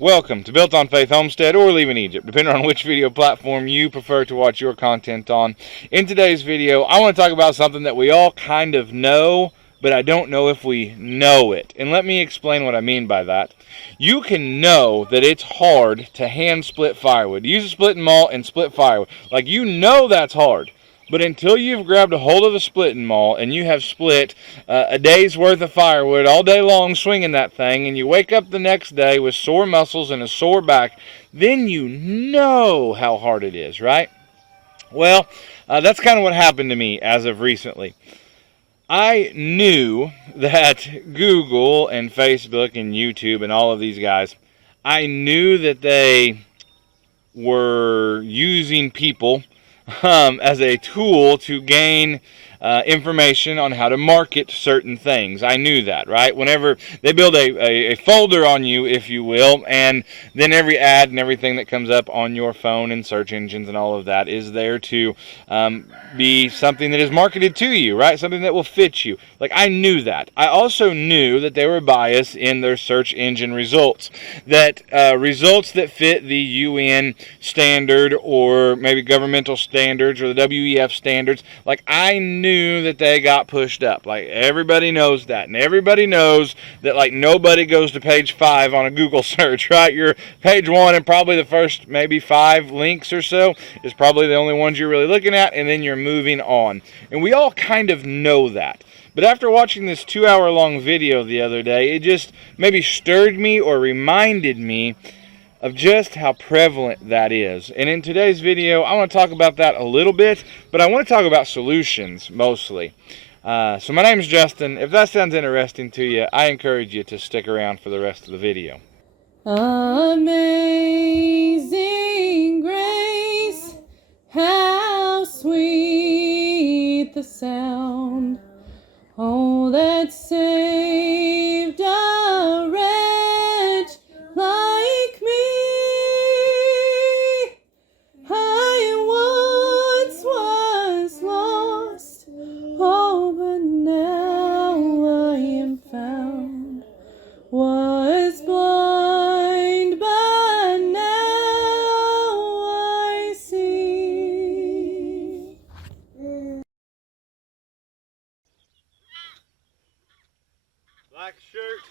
Welcome to Built on Faith Homestead or Leaving Egypt, depending on which video platform you prefer to watch your content on. In today's video, I want to talk about something that we all kind of know, but I don't know if we know it. And let me explain what I mean by that. You can know that it's hard to hand split firewood. Use a splitting maul and split firewood. Like, you know that's hard. But until you've grabbed a hold of a splitting maul and you have split a day's worth of firewood all day long swinging that thing, and you wake up the next day with sore muscles and a sore back, then you know how hard it is, right? Well, that's kind of what happened to me as of recently. I knew that Google and Facebook and YouTube and all of these guys, I knew that they were using people as a tool to gain information on how to market certain things. I knew that, right? Whenever they build a folder on you, if you will, and then every ad and everything that comes up on your phone and search engines and all of that is there to be something that is marketed to you, right? Something that will fit you. Like, I knew that. I also knew that they were biased in their search engine results. That results that fit the UN standard or maybe governmental standards or the WEF standards, like, I knew that they got pushed up. Like, everybody knows that. And everybody knows that, like, nobody goes to page 5 on a Google search, right? You're page 1 and probably the first maybe 5 links or so is probably the only ones you're really looking at, and then you're moving on. And we all kind of know that. But after watching this 2-hour-long video the other day, it just maybe stirred me or reminded me of just how prevalent that is. And in today's video, I want to talk about that a little bit, but I want to talk about solutions mostly. So my name is Justin. If that sounds interesting to you, I encourage you to stick around for the rest of the video. Amazing grace, how sweet the sound, oh, that saved a wretch like me. I once was lost, oh, but now I am found. Was blind, but now I see. Black shirt,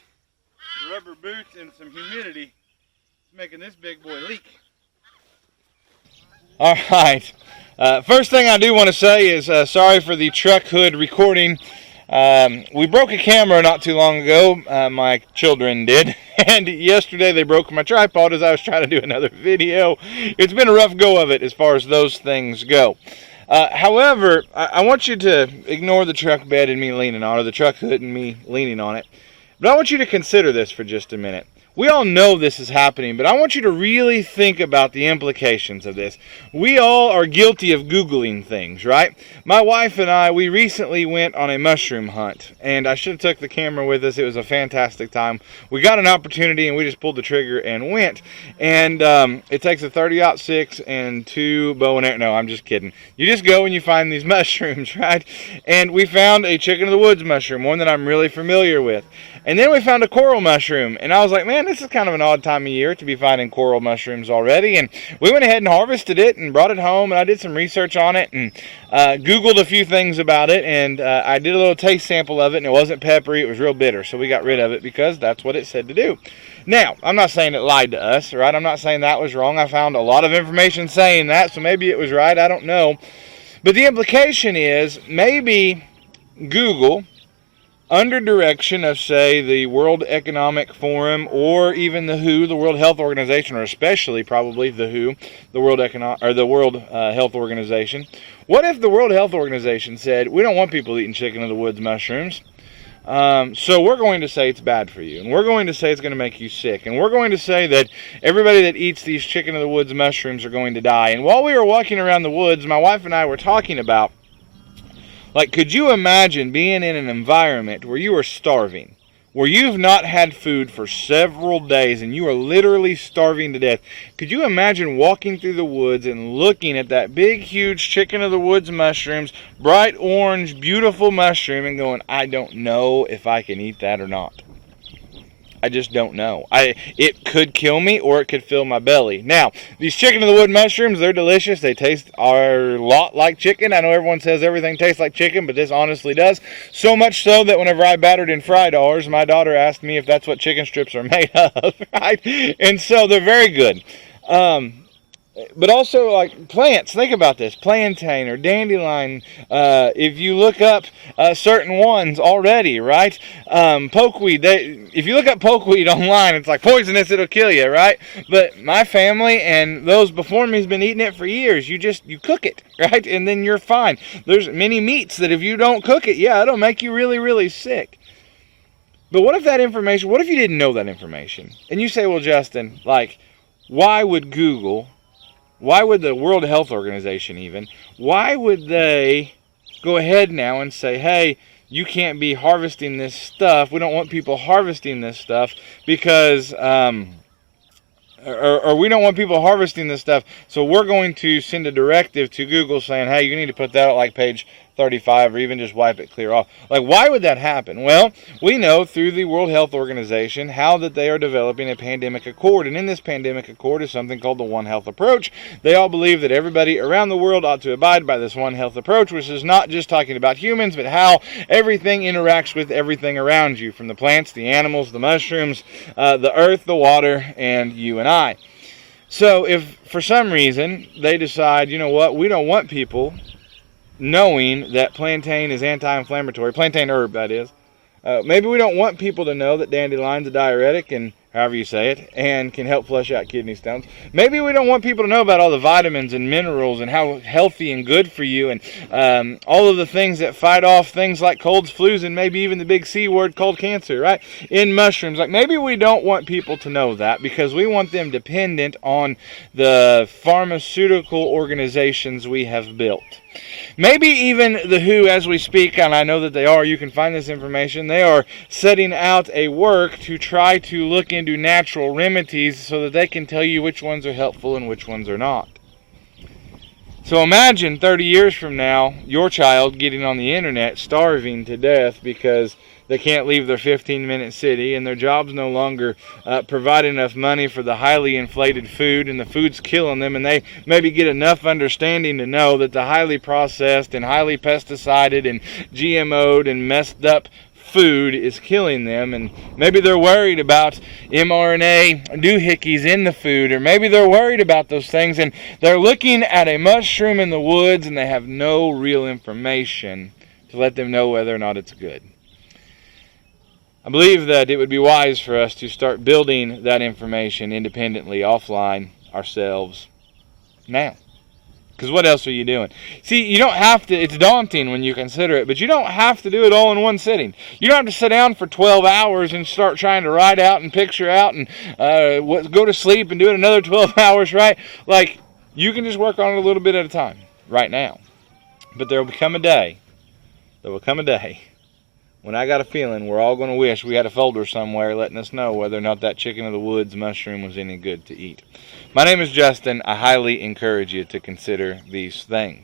rubber boots, and some humidity is making this big boy leak. All right. First thing I do want to say is sorry for the truck hood recording. We broke a camera not too long ago. My children did. And yesterday they broke my tripod as I was trying to do another video. It's been a rough go of it as far as those things go. However, I want you to ignore the truck bed and me leaning on it, or the truck hood and me leaning on it. But I want you to consider this for just a minute. We all know this is happening, but I want you to really think about the implications of this. We all are guilty of Googling things, right? My wife and I, we recently went on a mushroom hunt, and I should have took the camera with us. It was a fantastic time. We got an opportunity, and we just pulled the trigger and went. And it takes a 30-06 and 2 bow and arrow. No, I'm just kidding. You just go and you find these mushrooms, right? And we found a chicken of the woods mushroom, one that I'm really familiar with. And then we found a coral mushroom, and I was like, man, this is kind of an odd time of year to be finding coral mushrooms already. And we went ahead and harvested it and brought it home, and I did some research on it and Googled a few things about it, and I did a little taste sample of it, and it wasn't peppery, it was real bitter, so we got rid of it because that's what it said to do. Now, I'm not saying it lied to us, right? I'm not saying that was wrong. I found a lot of information saying that, so maybe it was right, I don't know. But the implication is maybe Google, under direction of, say, the World Economic Forum or even the WHO, the World Health Organization, or especially probably the WHO, the World Health Organization. What if the World Health Organization said, we don't want people eating chicken of the woods mushrooms, so we're going to say it's bad for you, and we're going to say it's going to make you sick, and we're going to say that everybody that eats these chicken of the woods mushrooms are going to die. And while we were walking around the woods, my wife and I were talking about, like, could you imagine being in an environment where you are starving, where you've not had food for several days and you are literally starving to death? Could you imagine walking through the woods and looking at that big, huge chicken of the woods mushrooms, bright orange, beautiful mushroom, and going, I don't know if I can eat that or not? I just don't know. It could kill me or it could fill my belly. Now, these chicken of the wood mushrooms, they're delicious. They taste a lot like chicken. I know everyone says everything tastes like chicken, but this honestly does. So much so that whenever I battered and fried ours, my daughter asked me if that's what chicken strips are made of, right? And so they're very good. But also, like plants, think about this. Plantain or dandelion, if you look up certain ones already, right? Pokeweed, if you look up pokeweed online, it's like poisonous, it'll kill you, right? But my family and those before me has been eating it for years. You cook it, right? And then you're fine. There's many meats that if you don't cook it, yeah, it'll make you really, really sick. But what if you didn't know that information? And you say, well, Justin, like, why would the World Health Organization why would they go ahead now and say, hey, you can't be harvesting this stuff. We don't want people harvesting this stuff because, or we don't want people harvesting this stuff. So we're going to send a directive to Google saying, hey, you need to put that at like page 35 or even just wipe it clear off. Like, why would that happen? Well, we know through the World Health Organization how that they are developing a pandemic accord. And in this pandemic accord is something called the One Health approach. They all believe that everybody around the world ought to abide by this One Health approach, which is not just talking about humans, but how everything interacts with everything around you, from the plants, the animals, the mushrooms, the earth, the water, and you and I. So if for some reason they decide, you know what, we don't want people knowing that plantain is anti-inflammatory, plantain herb that is, maybe we don't want people to know that dandelion's a diuretic, and however you say it, and can help flush out kidney stones. Maybe we don't want people to know about all the vitamins and minerals and how healthy and good for you, and all of the things that fight off things like colds, flus, and maybe even the big C word called cancer, right? In mushrooms. Like, maybe we don't want people to know that because we want them dependent on the pharmaceutical organizations we have built. Maybe even the WHO, as we speak, and I know that they are, you can find this information, they are setting out a work to try to look into natural remedies so that they can tell you which ones are helpful and which ones are not. So imagine 30 years from now, your child getting on the internet starving to death because they can't leave their 15-minute city and their job's no longer providing enough money for the highly inflated food, and the food's killing them, and they maybe get enough understanding to know that the highly processed and highly pesticided and GMO'd and messed up food is killing them, and maybe they're worried about mRNA doohickeys in the food, or maybe they're worried about those things, and they're looking at a mushroom in the woods and they have no real information to let them know whether or not it's good. I believe that it would be wise for us to start building that information independently, offline, ourselves, now. Because what else are you doing? See, you don't have to, it's daunting when you consider it, but you don't have to do it all in one sitting. You don't have to sit down for 12 hours and start trying to write out and picture out and go to sleep and do it another 12 hours, right? Like, you can just work on it a little bit at a time, right now. But there will come a day when I got a feeling we're all going to wish we had a folder somewhere letting us know whether or not that chicken of the woods mushroom was any good to eat. My name is Justin. I highly encourage you to consider these things.